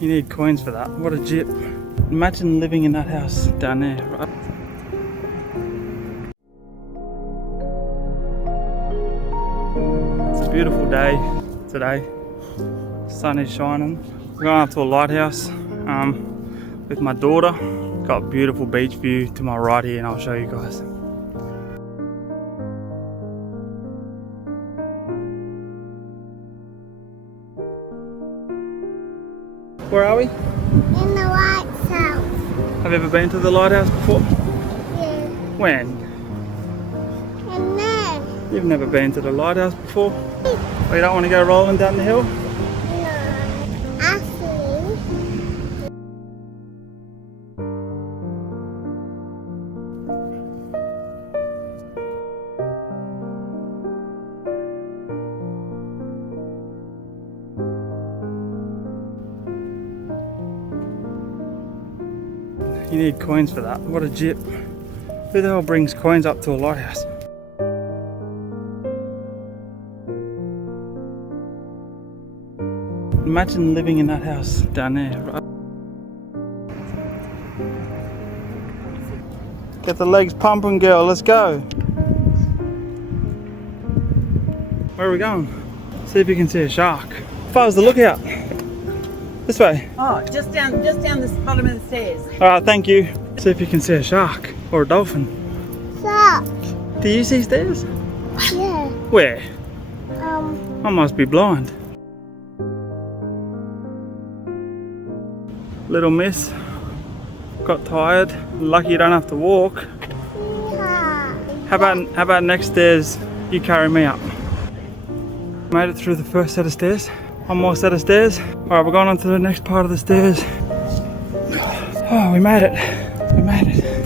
You need coins for that. What a jip. Imagine living in that house down there, right? It's a beautiful day today. Sun is shining. We're going up to a lighthouse with my daughter. Got a beautiful beach view to my right here, and I'll show you guys. Where are we? In the lighthouse. Have you ever been to the lighthouse before? Yeah. When? And there. You've never been to the lighthouse before? Well, you don't want to go rolling down the hill? No. Actually. You need coins for that. What a jip. Who the hell brings coins up to a lighthouse? Imagine living in that house down there, right? Get the legs pumping, girl. Let's go. Where are we going? See if you can see a shark. Far's the lookout. This way. Oh, just down the bottom of the stairs. Alright, thank you. See if you can see a shark or a dolphin. Shark. Do you see stairs? Yeah. Where? I must be blind. Little miss. Got tired. Lucky you don't have to walk. Yeah. How about next stairs you carry me up? Made it through the first set of stairs. One more set of stairs. Alright, we're going on to the next part of the stairs. Oh, we made it. We made it.